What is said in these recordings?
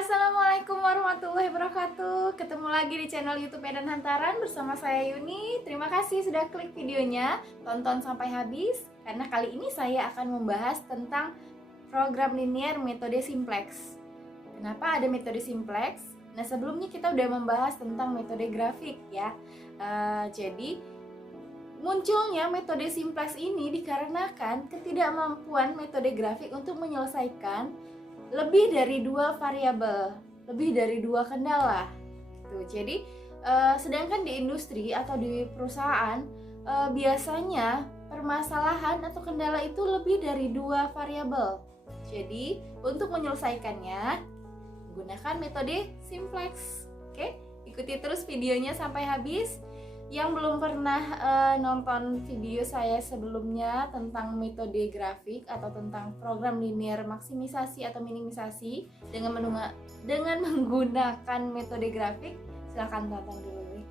Assalamualaikum warahmatullahi wabarakatuh. Ketemu lagi di channel YouTube Medan Hantaran bersama saya Yuni. Terima kasih sudah klik videonya, tonton sampai habis karena kali ini saya akan membahas tentang program linear metode simplex. Kenapa ada metode simplex? Nah, sebelumnya kita udah membahas tentang metode grafik ya. Jadi munculnya metode simplex ini dikarenakan ketidakmampuan metode grafik untuk menyelesaikan lebih dari dua variabel, lebih dari dua kendala. Tuh, jadi sedangkan di industri atau di perusahaan biasanya permasalahan atau kendala itu lebih dari dua variabel. Jadi untuk menyelesaikannya gunakan metode simplex. Oke, ikuti terus videonya sampai habis. Yang belum pernah nonton video saya sebelumnya tentang metode grafik atau tentang program linear maksimisasi atau minimisasi dengan menggunakan metode grafik, silahkan tonton dulu nih.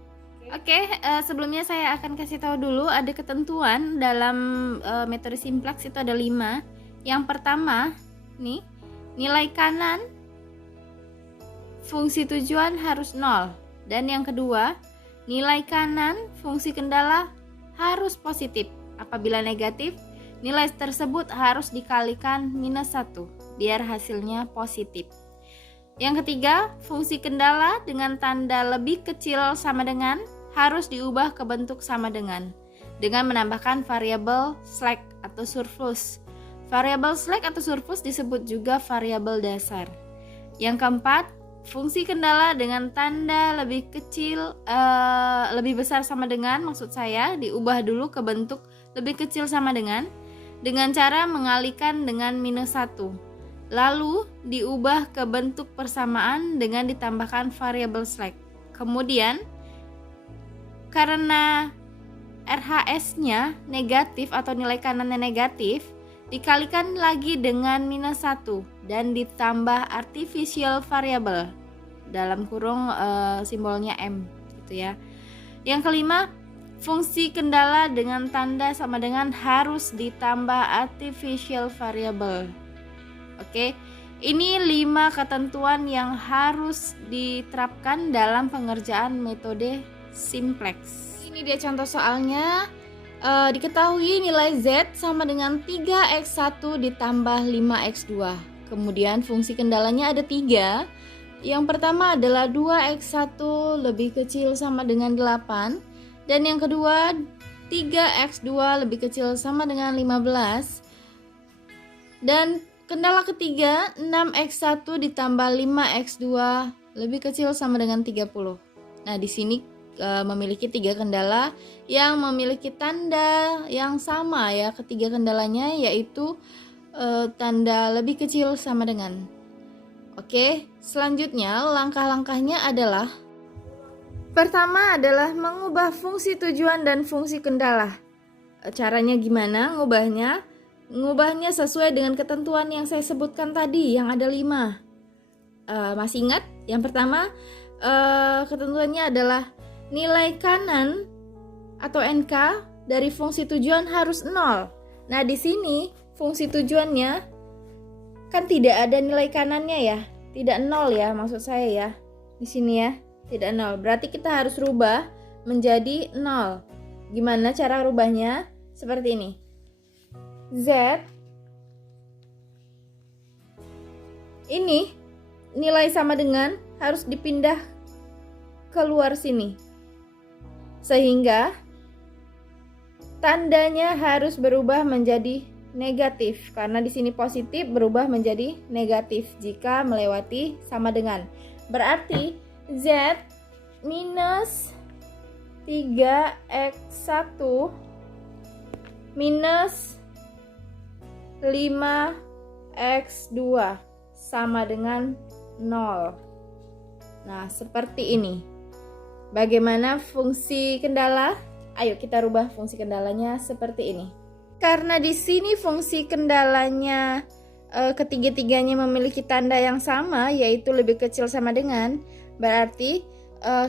Oke, sebelumnya saya akan kasih tahu dulu ada ketentuan dalam metode simplex itu ada 5. Yang pertama, nih, nilai kanan fungsi tujuan harus 0. Dan yang kedua, nilai kanan fungsi kendala harus positif. Apabila negatif, nilai tersebut harus dikalikan -1 biar hasilnya positif. Yang ketiga, fungsi kendala dengan tanda lebih kecil sama dengan harus diubah ke bentuk sama dengan menambahkan variabel slack atau surplus. Variabel slack atau surplus disebut juga variabel dasar. Yang keempat, fungsi kendala dengan tanda lebih kecil, lebih besar sama dengan, maksud saya diubah dulu ke bentuk lebih kecil sama dengan cara mengalihkan dengan -1. Lalu diubah ke bentuk persamaan dengan ditambahkan variabel slack. Kemudian karena RHS-nya negatif atau nilai kanannya negatif, dikalikan lagi dengan -1 dan ditambah artificial variable dalam kurung simbolnya M gitu ya. Yang kelima, fungsi kendala dengan tanda sama dengan harus ditambah artificial variable. Oke, ini 5 ketentuan yang harus diterapkan dalam pengerjaan metode simplex. Ini dia contoh soalnya. Diketahui nilai Z sama dengan 3x1 ditambah 5x2. Kemudian fungsi kendalanya ada 3. Yang pertama adalah 2x1 lebih kecil sama dengan 8. Dan yang kedua 3x2 lebih kecil sama dengan 15. Dan kendala ketiga 6x1 ditambah 5x2 lebih kecil sama dengan 30. Nah, di sini memiliki 3 kendala yang memiliki tanda yang sama ya. Ketiga kendalanya yaitu tanda lebih kecil sama dengan. Oke, selanjutnya langkah-langkahnya adalah pertama adalah mengubah fungsi tujuan dan fungsi kendala. Caranya gimana ngubahnya? Ngubahnya sesuai dengan ketentuan yang saya sebutkan tadi yang ada 5. Masih ingat? Yang pertama ketentuannya adalah nilai kanan atau NK dari fungsi tujuan harus 0. Nah, di sini fungsi tujuannya kan tidak ada nilai kanannya ya, tidak 0 ya, maksud saya ya. Di sini ya, tidak 0. Berarti kita harus rubah menjadi 0. Gimana cara rubahnya? Seperti ini. Z ini nilai sama dengan harus dipindah keluar sini. Sehingga tandanya harus berubah menjadi negatif karena di sini positif berubah menjadi negatif jika melewati sama dengan. Berarti Z minus 3x1 minus 5x2 sama dengan 0. Nah, seperti ini. Bagaimana fungsi kendala? Ayo kita rubah fungsi kendalanya seperti ini. Karena di sini fungsi kendalanya ketiga-tiganya memiliki tanda yang sama, yaitu lebih kecil sama dengan, berarti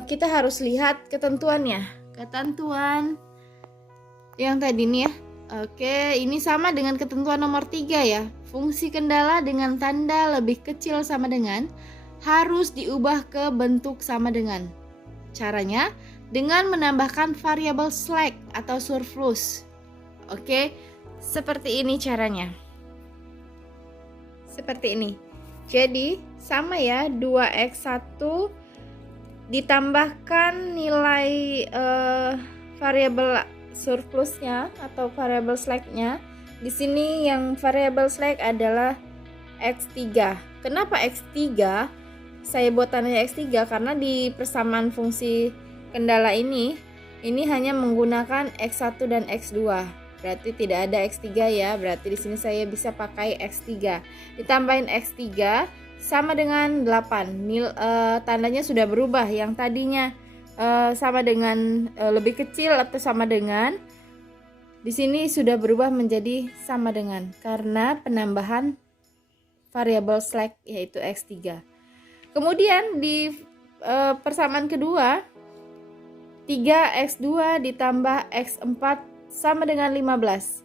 kita harus lihat ketentuannya. Ketentuan yang tadi nih ya. Oke, ini sama dengan ketentuan nomor 3 ya. Fungsi kendala dengan tanda lebih kecil sama dengan harus diubah ke bentuk sama dengan. Caranya dengan menambahkan variabel slack atau surplus. Oke, seperti ini caranya. Seperti ini. Jadi sama ya, 2x1 ditambahkan nilai variabel surplusnya atau variabel slacknya. Di sini yang variabel slack adalah x3. Kenapa x3? Saya buat tandanya x3 karena di persamaan fungsi kendala ini hanya menggunakan x1 dan x2. Berarti tidak ada x3 ya. Berarti di sini saya bisa pakai x3. Ditambahin x3 sama dengan 8. Tandanya sudah berubah. Yang tadinya sama dengan lebih kecil atau sama dengan, di sini sudah berubah menjadi sama dengan karena penambahan variabel slack yaitu x3. Kemudian di persamaan kedua, 3x2 ditambah x4 sama dengan 15.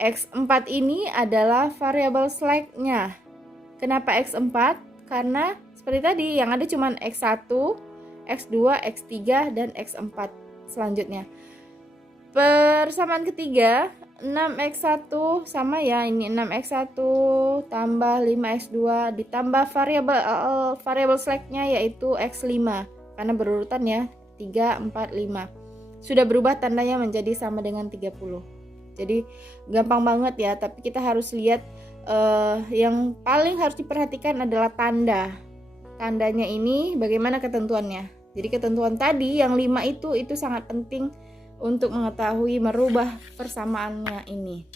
X4 ini adalah variabel slack-nya. Kenapa x4? Karena seperti tadi yang ada cuma x1, x2, x3, dan x4 selanjutnya. Persamaan ketiga, 6x1 sama ya, ini 6x1 tambah 5x2 ditambah variabel slack-nya yaitu x5 karena berurutan ya, 3, 4, 5. Sudah berubah tandanya menjadi sama dengan 30. Jadi gampang banget ya, tapi kita harus lihat yang paling harus diperhatikan adalah tandanya ini bagaimana ketentuannya. Jadi ketentuan tadi yang 5 itu sangat penting untuk mengetahui merubah persamaannya ini.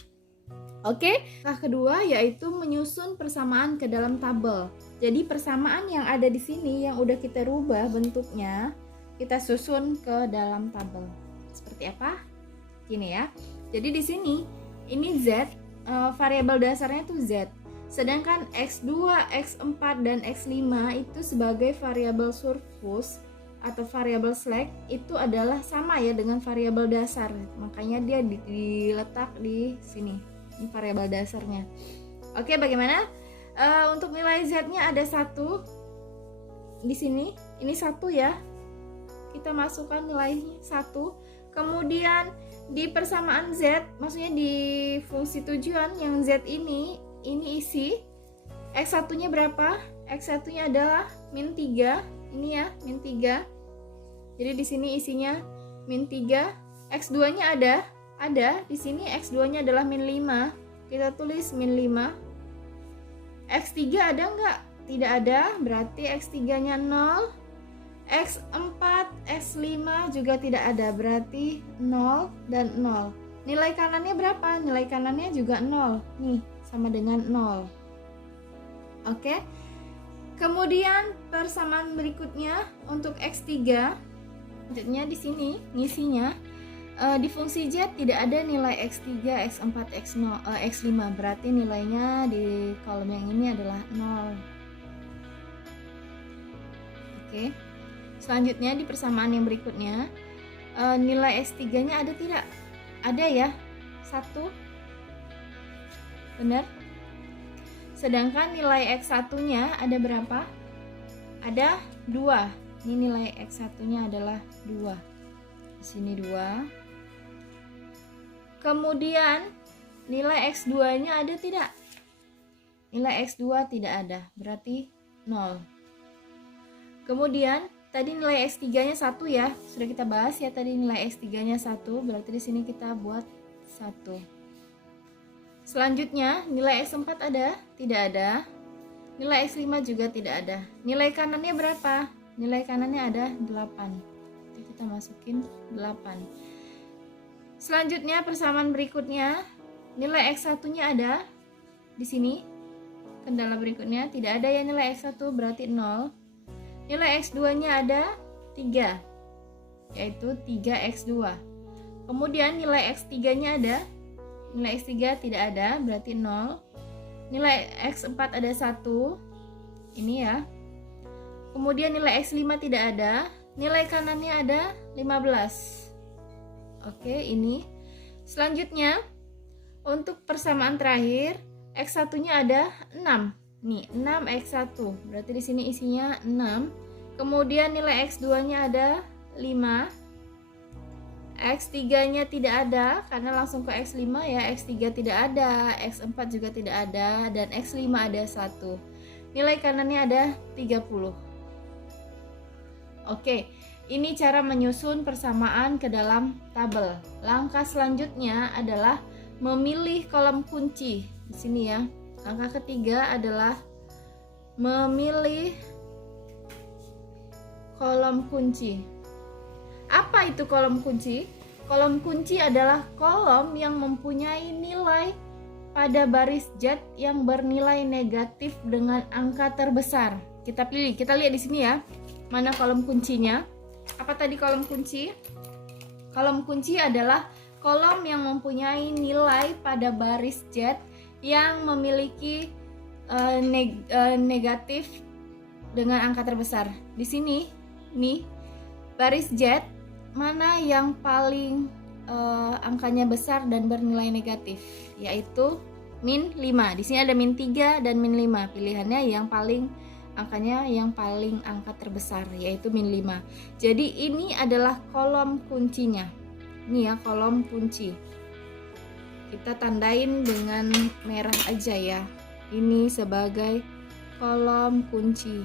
Oke, langkah kedua yaitu menyusun persamaan ke dalam tabel. Jadi persamaan yang ada di sini yang udah kita rubah bentuknya, kita susun ke dalam tabel. Seperti apa? Gini ya. Jadi di sini ini Z, variabel dasarnya itu Z. Sedangkan X2, X4 dan X5 itu sebagai variabel surplus atau variabel slack itu adalah sama ya dengan variabel dasar. Makanya dia diletak di sini. Ini variabel dasarnya. Oke, bagaimana? Untuk nilai Z-nya ada 1 di sini. Ini 1 ya. Kita masukkan nilainya 1. Kemudian di persamaan Z, maksudnya di fungsi tujuan yang Z ini isi X1-nya berapa? X1-nya adalah min 3. Ini ya, min 3. Jadi di sini isinya min 3. X2-nya ada. Di sini X2-nya adalah min 5. Kita tulis min 5. X3 ada enggak? Tidak ada, berarti X3-nya 0. X4, X5 juga tidak ada, berarti 0 dan 0. Nilai kanannya berapa? Nilai kanannya juga 0. Nih, sama dengan 0. Oke. Kemudian persamaan berikutnya untuk X3, selanjutnya di sini ngisinya di fungsi Z tidak ada nilai X3, X4, X5, berarti nilainya di kolom yang ini adalah 0. Oke. Selanjutnya di persamaan yang berikutnya, nilai X3-nya ada tidak? Ada ya, 1. Benar? Sedangkan nilai X1-nya ada berapa? Ada 2. Ini nilai X1-nya adalah 2. Di sini 2. Kemudian nilai X2-nya ada tidak? Nilai X2 tidak ada, berarti 0. Kemudian tadi nilai X3-nya 1 ya. Sudah kita bahas ya tadi nilai X3-nya 1, berarti di sini kita buat 1. Selanjutnya, nilai X4 ada? Tidak ada. Nilai X5 juga tidak ada. Nilai kanannya berapa? Nilai kanannya ada 8. Jadi kita masukin 8. Selanjutnya, persamaan berikutnya, nilai X1-nya ada di sini. Kendala berikutnya tidak ada ya nilai X1, berarti 0. Nilai X2-nya ada 3, yaitu 3X2. Kemudian nilai X3-nya ada. Nilai X3 tidak ada, berarti 0. Nilai X4 ada 1. Ini ya. Kemudian nilai X5 tidak ada. Nilai kanannya ada 15. Oke, ini. Selanjutnya, untuk persamaan terakhir, X1-nya ada 6. Nih, 6x1. Berarti di sini isinya 6. Kemudian nilai x2-nya ada 5. X3-nya tidak ada karena langsung ke X5 ya. X3 tidak ada, X4 juga tidak ada, dan X5 ada 1. Nilai kanannya ada 30. Oke, ini cara menyusun persamaan ke dalam tabel. Langkah selanjutnya adalah memilih kolom kunci. Di sini ya. Langkah ketiga adalah memilih kolom kunci. Apa itu kolom kunci? Kolom kunci adalah kolom yang mempunyai nilai pada baris Z yang bernilai negatif dengan angka terbesar. Kita pilih, kita lihat di sini ya. Mana kolom kuncinya? Apa tadi kolom kunci? Kolom kunci adalah kolom yang mempunyai nilai pada baris Z yang memiliki negatif dengan angka terbesar. Di sini nih baris Z mana yang paling angkanya besar dan bernilai negatif, yaitu min 5. Di sini ada min 3 dan min 5. Pilihannya yang paling angkanya yang paling angka terbesar, yaitu min 5. Jadi ini adalah kolom kuncinya. Ini ya kolom kunci. Kita tandain dengan merah aja ya. Ini sebagai kolom kunci.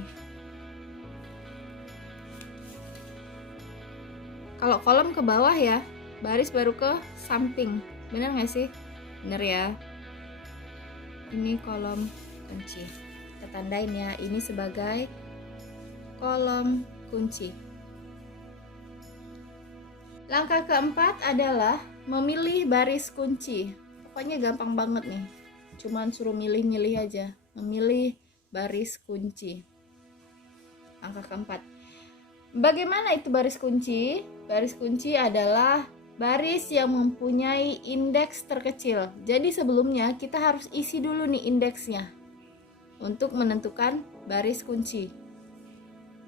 Kalau kolom ke bawah ya, baris baru ke samping. Bener nggak sih? Bener ya. Ini kolom kunci. Kita tandain ya, ini sebagai kolom kunci. Langkah keempat adalah memilih baris kunci. Pokoknya gampang banget nih. Cuman suruh milih-milih aja. Memilih baris kunci. Langkah keempat. Bagaimana itu baris kunci? Baris kunci adalah baris yang mempunyai indeks terkecil. Jadi sebelumnya kita harus isi dulu nih indeksnya untuk menentukan baris kunci.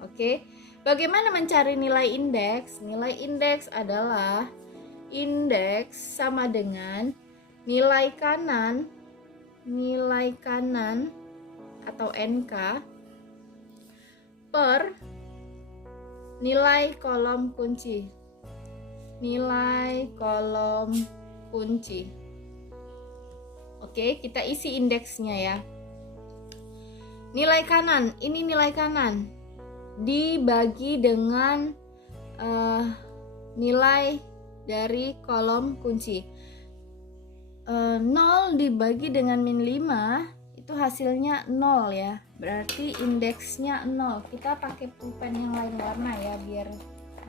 Oke. Bagaimana mencari nilai indeks? Nilai indeks adalah indeks sama dengan nilai kanan atau NK per nilai kolom kunci. Nilai kolom kunci. Oke, kita isi indeksnya ya. Nilai kanan, ini nilai kanan dibagi dengan nilai dari kolom kunci. 0 dibagi dengan min 5 itu hasilnya 0 ya. Berarti indeksnya 0. Kita pakai pulpen yang lain warna ya biar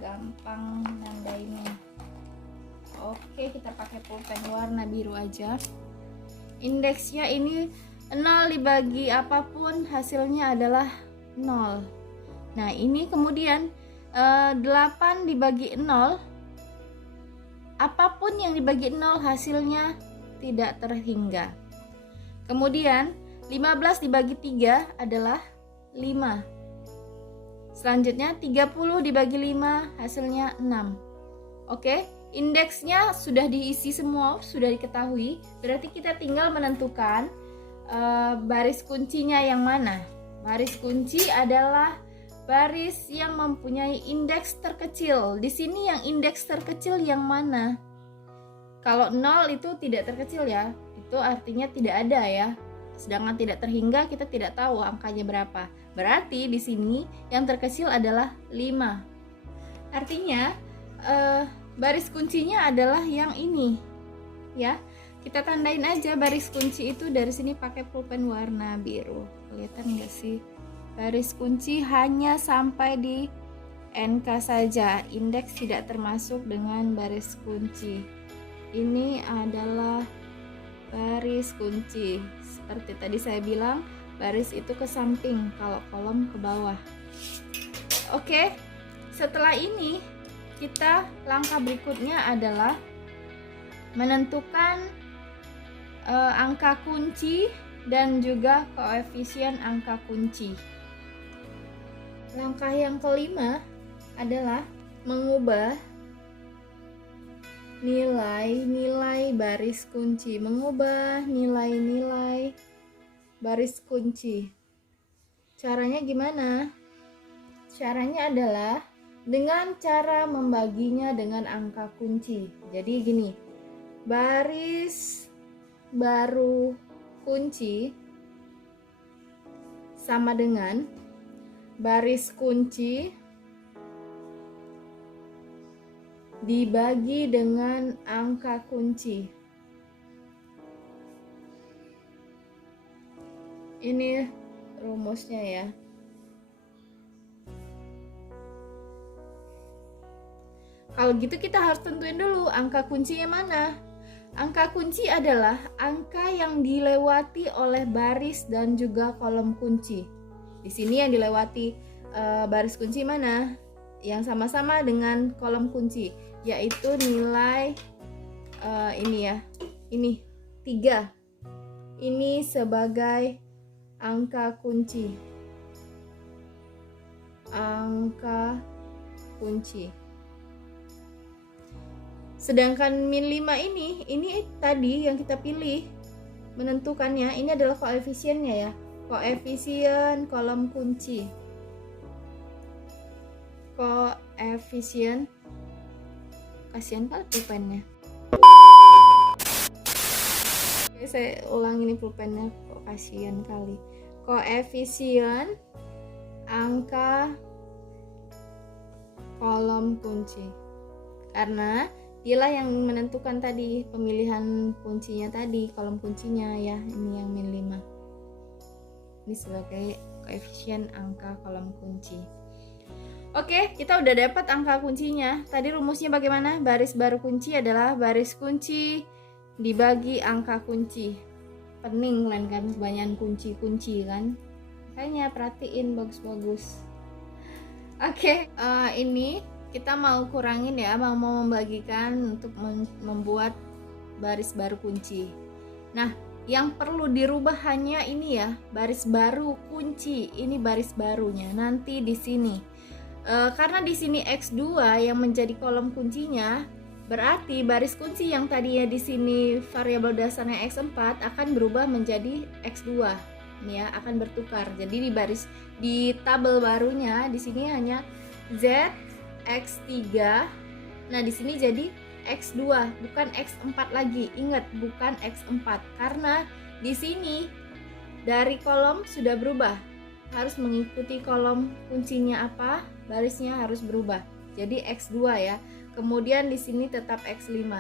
gampang nandainnya. Oke, kita pakai pulpen warna biru aja. Indeksnya ini 0 dibagi apapun hasilnya adalah 0. Nah, ini kemudian 8 dibagi 0, apapun yang dibagi 0 hasilnya tidak terhingga. Kemudian 15 dibagi 3 adalah 5. Selanjutnya 30 dibagi 5 hasilnya 6. Oke, indeksnya sudah diisi semua, sudah diketahui. Berarti kita tinggal menentukan baris kuncinya yang mana. Baris kunci adalah baris yang mempunyai indeks terkecil. Di sini yang indeks terkecil yang mana? Kalau 0 itu tidak terkecil ya. Itu artinya tidak ada ya. Sedangkan tidak terhingga kita tidak tahu angkanya berapa. Berarti di sini yang terkecil adalah 5. Artinya baris kuncinya adalah yang ini. Ya. Kita tandain aja baris kunci itu dari sini pakai pulpen warna biru. Kelihatan enggak sih? Baris kunci hanya sampai di NK saja, indeks tidak termasuk dengan baris kunci. Ini adalah baris kunci. Seperti tadi saya bilang, baris itu ke samping, kalau kolom ke bawah. Oke, setelah ini kita langkah berikutnya adalah menentukan angka kunci dan juga koefisien angka kunci. Langkah yang kelima adalah mengubah nilai-nilai baris kunci, mengubah nilai-nilai baris kunci. Caranya gimana? Caranya adalah dengan cara membaginya dengan angka kunci. Jadi gini, baris baru kunci sama dengan baris kunci dibagi dengan angka kunci. Ini rumusnya ya. Kalau gitu kita harus tentuin dulu angka kuncinya mana. Angka kunci adalah angka yang dilewati oleh baris dan juga kolom kunci. Di sini yang dilewati baris kunci mana? Yang sama-sama dengan kolom kunci, yaitu nilai ini ya. Ini 3. Ini sebagai angka kunci. Angka kunci. Sedangkan min 5 ini tadi yang kita pilih menentukannya, ini adalah koefisiennya ya. Koefisien kolom kunci. Koefisien, kasihan kali pulpennya. Oke, saya ulang ini pulpennya, kok kasihan kali. Koefisien angka kolom kunci. Karena dialah yang menentukan tadi pemilihan kuncinya tadi, kolom kuncinya ya. Ini yang min 5. Ini sebagai koefisien angka kolom kunci. Oke, kita udah dapat angka kuncinya. Tadi rumusnya bagaimana? Baris baru kunci adalah baris kunci dibagi angka kunci. Pening kan kebanyakan kunci-kunci kan. Makanya perhatiin bagus-bagus. Oke, ini kita mau kurangin ya, mau membagikan untuk membuat baris baru kunci. Nah, yang perlu dirubah hanya ini ya, baris baru kunci. Ini baris barunya nanti di sini. Karena di sini X2 yang menjadi kolom kuncinya, berarti baris kunci yang tadinya di sini variabel dasarnya X4 akan berubah menjadi X2. Ini ya, akan bertukar. Jadi di tabel barunya di sini hanya Z X3. Nah, di sini jadi X2, bukan X4 lagi. Ingat, bukan X4 karena di sini dari kolom sudah berubah. Harus mengikuti kolom kuncinya apa? Barisnya harus berubah. Jadi X2 ya. Kemudian di sini tetap X5.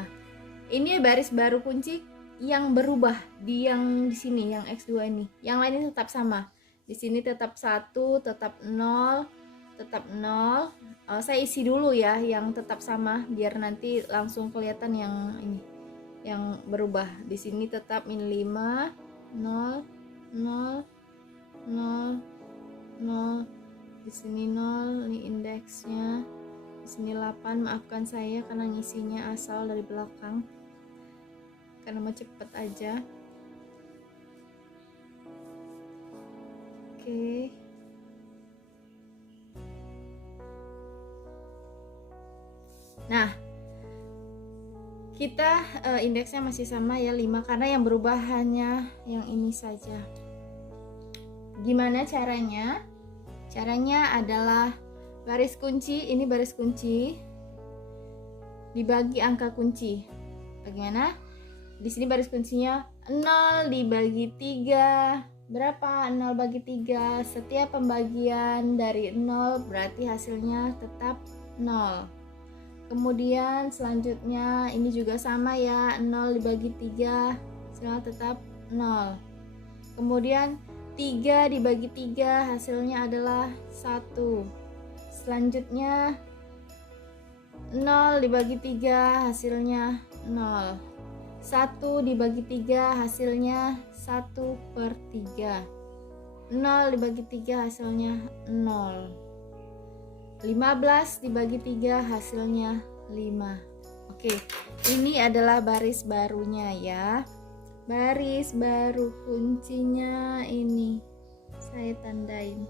Ini baris baru kunci yang berubah yang di sini, yang X2 ini. Yang lainnya tetap sama. Di sini tetap 1, tetap 0, tetap 0. Saya isi dulu ya yang tetap sama biar nanti langsung kelihatan yang ini yang berubah. Di sini tetap min 5, 0, 0, 0, 0. Di sini 0, ini indeksnya. Di sini 8, maafkan saya karena ngisinya asal dari belakang. Karena mau cepet aja. Oke. Nah, kita indeksnya masih sama ya 5 karena yang berubah hanya yang ini saja. Gimana caranya? Caranya adalah baris kunci, ini baris kunci dibagi angka kunci. Bagaimana? Di sini baris kuncinya 0 dibagi 3. Berapa? 0 bagi 3. Setiap pembagian dari 0 berarti hasilnya tetap 0. Kemudian selanjutnya ini juga sama ya, 0 dibagi 3 hasilnya tetap 0. Kemudian 3 dibagi 3 hasilnya adalah 1. Selanjutnya 0 dibagi 3 hasilnya 0. 1 dibagi 3 hasilnya 1/3. 0 dibagi 3 hasilnya 0. 15 dibagi 3 hasilnya 5. Oke, ini adalah baris barunya ya. Baris baru kuncinya ini saya tandain.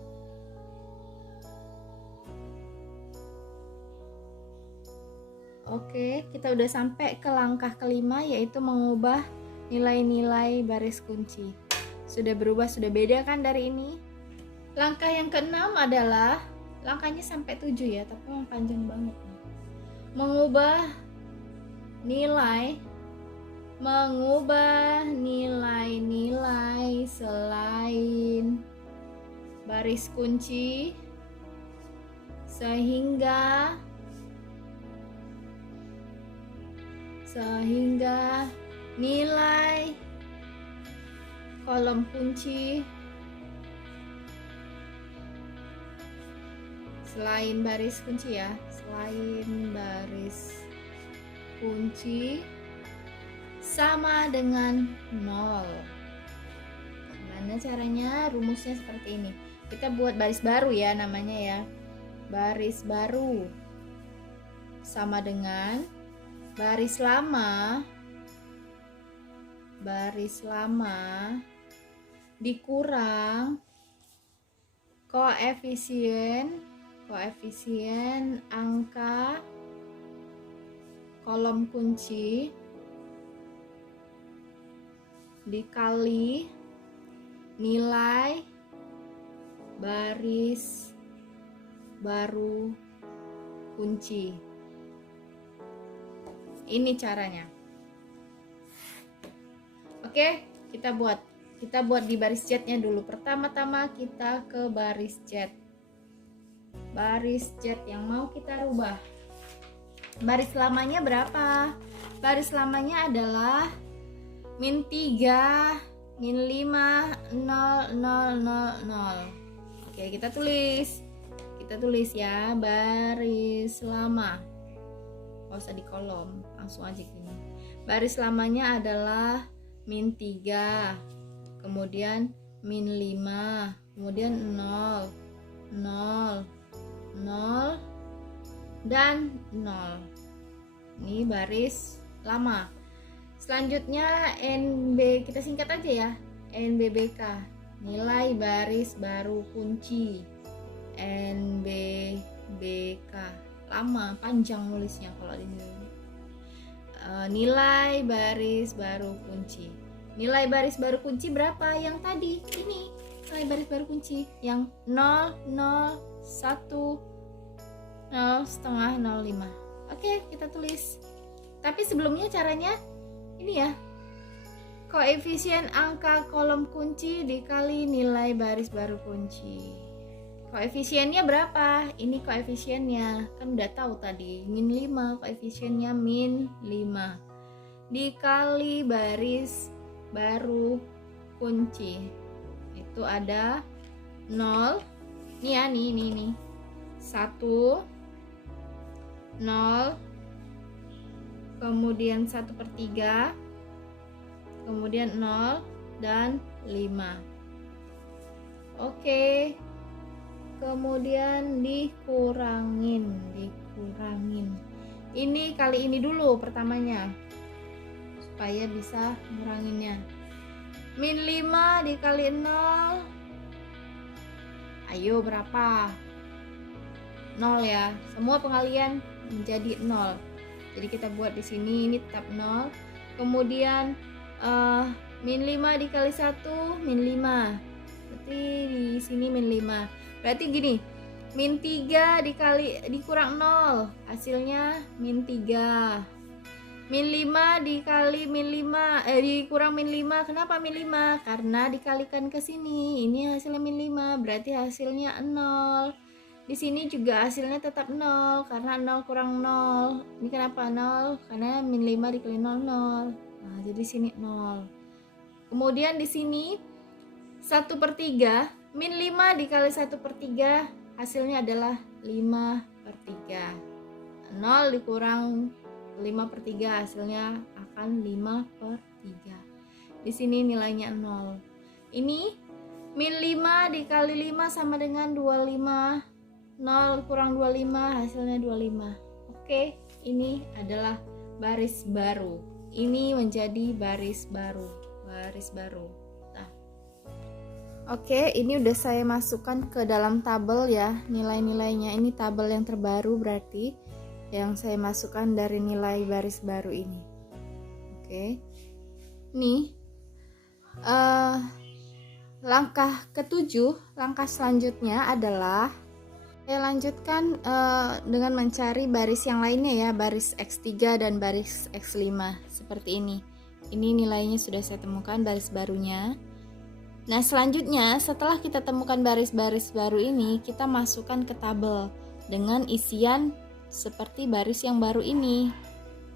Oke, kita udah sampai ke langkah kelima, yaitu mengubah nilai-nilai baris kunci. Sudah berubah, sudah beda kan dari ini. Langkah yang keenam adalah, langkahnya sampai 7 ya, tapi memang panjang banget nih. Mengubah nilai-nilai selain baris kunci sehingga nilai kolom kunci selain baris kunci ya, selain baris kunci sama dengan 0. Gimana caranya? Rumusnya seperti ini. Kita buat baris baru ya, namanya ya. Baris baru sama dengan baris lama dikurang koefisien angka kolom kunci dikali nilai baris baru kunci. Ini caranya. Oke, kita buat di baris Z-nya dulu. Pertama-tama kita ke baris Z. Baris Z yang mau kita rubah. Baris lamanya berapa? Baris lamanya adalah -3, -5, 0, 0, 0, 0. Oke, kita tulis ya, baris lama. Nggak usah di kolom, langsung aja gini. Baris lamanya adalah -3, kemudian -5, kemudian 0, 0, 0, dan 0. Ini baris lama. Selanjutnya NB, kita singkat aja ya, NBBK, nilai baris baru kunci. NBBK, lama, panjang nulisnya kalau ini. Nilai baris baru kunci. Nilai baris baru kunci berapa? Yang tadi ini, nilai baris baru kunci yang 0, 0, 1, 0 setengah, 0,5. Oke, kita tulis. Tapi sebelumnya caranya ini ya, koefisien angka kolom kunci dikali nilai baris baru kunci. Koefisiennya berapa? Ini koefisiennya, kan udah tahu tadi, -5, koefisiennya -5 dikali baris baru kunci. Itu ada 0. Nih ya, nih 1, 0, kemudian 1/3, kemudian 0 dan 5. Oke, kemudian dikurangin. Ini kali ini dulu pertamanya supaya bisa nguranginnya. -5 dikali 0, ayo berapa? 0 ya, semua pengalian menjadi 0. Jadi kita buat di sini, ini tetap 0. Kemudian -5 dikali 1, -5. Berarti di sini -5. Berarti gini, -3 dikurang 0, hasilnya -3. -5 dikali dikurang -5. Kenapa -5? Karena dikalikan ke sini. Ini hasilnya -5, berarti hasilnya 0. Di sini juga hasilnya tetap 0 karena 0 kurang 0. Ini kenapa 0? Karena -5 dikali 0, 0. Nah, jadi sini 0. Kemudian di sini 1/3, -5 dikali 1/3 hasilnya adalah 5/3. 0 dikurang 5/3 hasilnya akan 5/3. Di sini nilainya 0. Ini -5 dikali 5 sama dengan 25. 0 kurang 25 hasilnya 25. Oke, ini adalah baris baru. Ini menjadi baris baru. Nah. Oke, ini udah saya masukkan ke dalam tabel ya, nilai-nilainya. Ini tabel yang terbaru berarti yang saya masukkan dari nilai baris baru ini. Oke. Nih langkah ketujuh, langkah selanjutnya adalah saya lanjutkan dengan mencari baris yang lainnya ya, baris X3 dan baris X5 seperti ini. Ini nilainya sudah saya temukan baris barunya. Nah, selanjutnya setelah kita temukan baris-baris baru ini, kita masukkan ke tabel dengan isian seperti baris yang baru ini.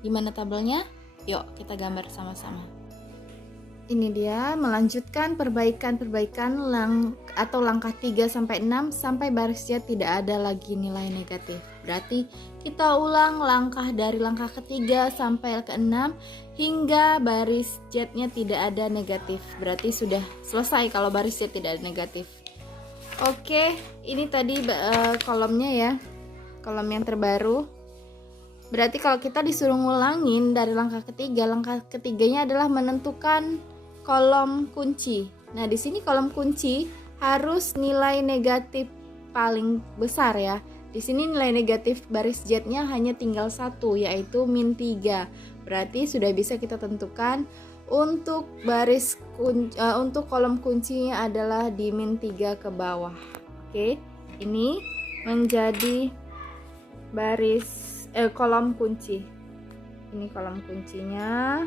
Gimana tabelnya? Yuk kita gambar sama-sama. Ini dia melanjutkan perbaikan-perbaikan atau langkah 3 sampai 6 sampai barisnya tidak ada lagi nilai negatif. Berarti kita ulang langkah dari langkah ketiga sampai ke-6 hingga baris Z-nya tidak ada negatif. Berarti sudah selesai kalau baris Z tidak ada negatif. Oke, ini tadi kolomnya ya. Kolom yang terbaru. Berarti kalau kita disuruh ngulangin dari langkah ketiganya adalah menentukan kolom kunci. Nah, di sini kolom kunci harus nilai negatif paling besar ya. Di sini nilai negatif baris Z-nya hanya tinggal 1, yaitu -3. Berarti sudah bisa kita tentukan untuk untuk kolom kuncinya adalah di -3 ke bawah. Oke, ini menjadi baris kolom kunci. Ini kolom kuncinya.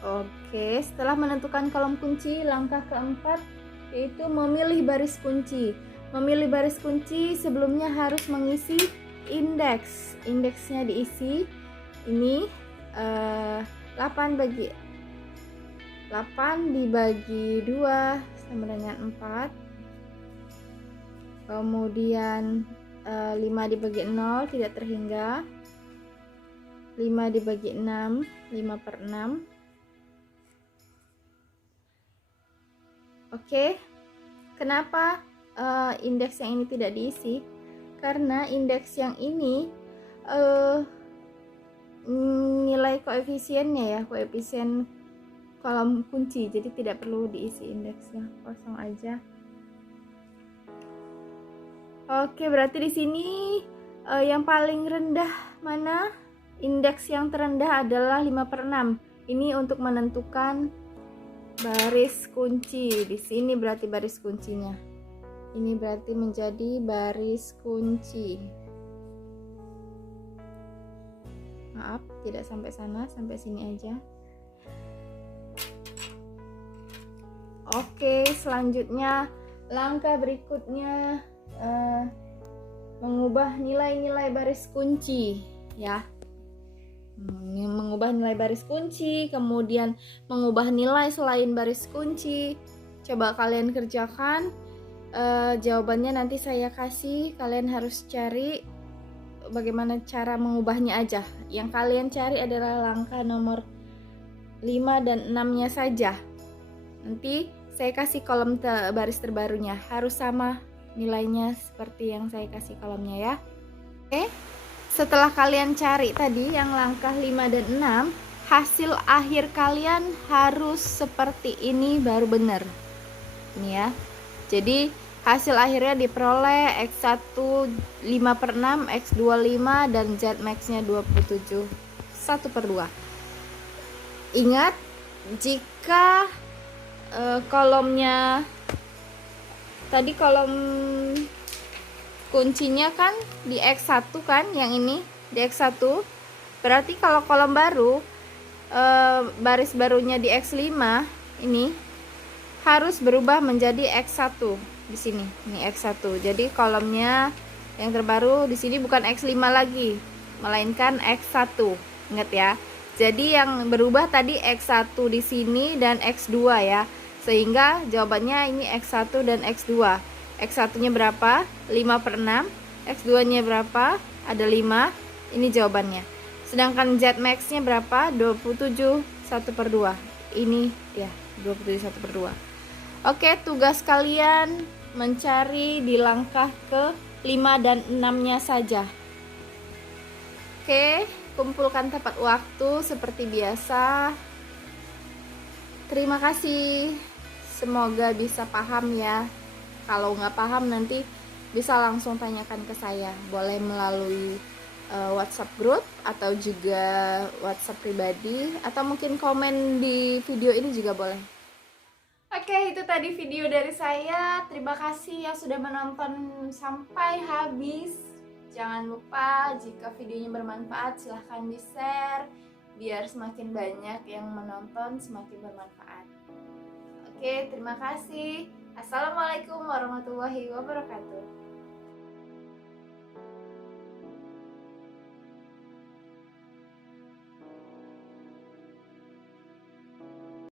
Oke, setelah menentukan kolom kunci, langkah keempat yaitu memilih baris kunci. Memilih baris kunci sebelumnya harus mengisi indeks. Indeksnya diisi ini 8 dibagi 2 sama dengan 4. Kemudian 5 dibagi 0 tidak terhingga. 5 dibagi 6, 5/6. Oke, kenapa indeks yang ini tidak diisi? Karena indeks yang ini nilai koefisiennya ya, koefisien kolom kunci, jadi tidak perlu diisi indeksnya, kosong aja. Oke, berarti di sini yang paling rendah mana? Indeks yang terendah adalah 5/6. Ini untuk menentukan baris kunci. Di sini berarti baris kuncinya. Ini berarti menjadi baris kunci. Maaf, tidak sampai sana, sampai sini aja. Oke, selanjutnya langkah berikutnya mengubah nilai-nilai baris kunci ya. Mengubah nilai baris kunci, kemudian mengubah nilai selain baris kunci. Coba kalian kerjakan, jawabannya nanti saya kasih, kalian harus cari bagaimana cara mengubahnya aja. Yang kalian cari adalah langkah nomor 5 dan 6 nya saja. Nanti saya kasih kolom baris terbarunya, harus sama nilainya seperti yang saya kasih kolomnya ya. Oke, setelah kalian cari tadi yang langkah 5 dan 6, hasil akhir kalian harus seperti ini baru benar. Ini ya. Jadi hasil akhirnya diperoleh X1 5/6, X2 5, dan Z max-nya 27 1/2. Ingat, jika kolomnya tadi kolom kuncinya kan di X1 kan, yang ini di X1, berarti kalau kolom baru baris barunya di X5 ini harus berubah menjadi X1 di sini. Ini X1. Jadi kolomnya yang terbaru di sini bukan X5 lagi, melainkan X1. Ingat ya. Jadi yang berubah tadi X1 di sini dan X2 ya. Sehingga jawabannya ini X1 dan X2. X1-nya berapa? 5/6. X2-nya berapa? Ada 5. Ini jawabannya. Sedangkan Z max-nya berapa? 27 1/2. Ini ya, 27 1/2. Oke, tugas kalian mencari di langkah ke 5 dan 6-nya saja. Oke, kumpulkan tepat waktu seperti biasa. Terima kasih. Semoga bisa paham ya. Kalau nggak paham nanti bisa langsung tanyakan ke saya. Boleh melalui WhatsApp group atau juga WhatsApp pribadi, atau mungkin komen di video ini juga boleh. Oke, itu tadi video dari saya. Terima kasih yang sudah menonton sampai habis. Jangan lupa jika videonya bermanfaat silahkan di-share biar semakin banyak yang menonton, semakin bermanfaat. Oke, terima kasih. Assalamualaikum warahmatullahi wabarakatuh.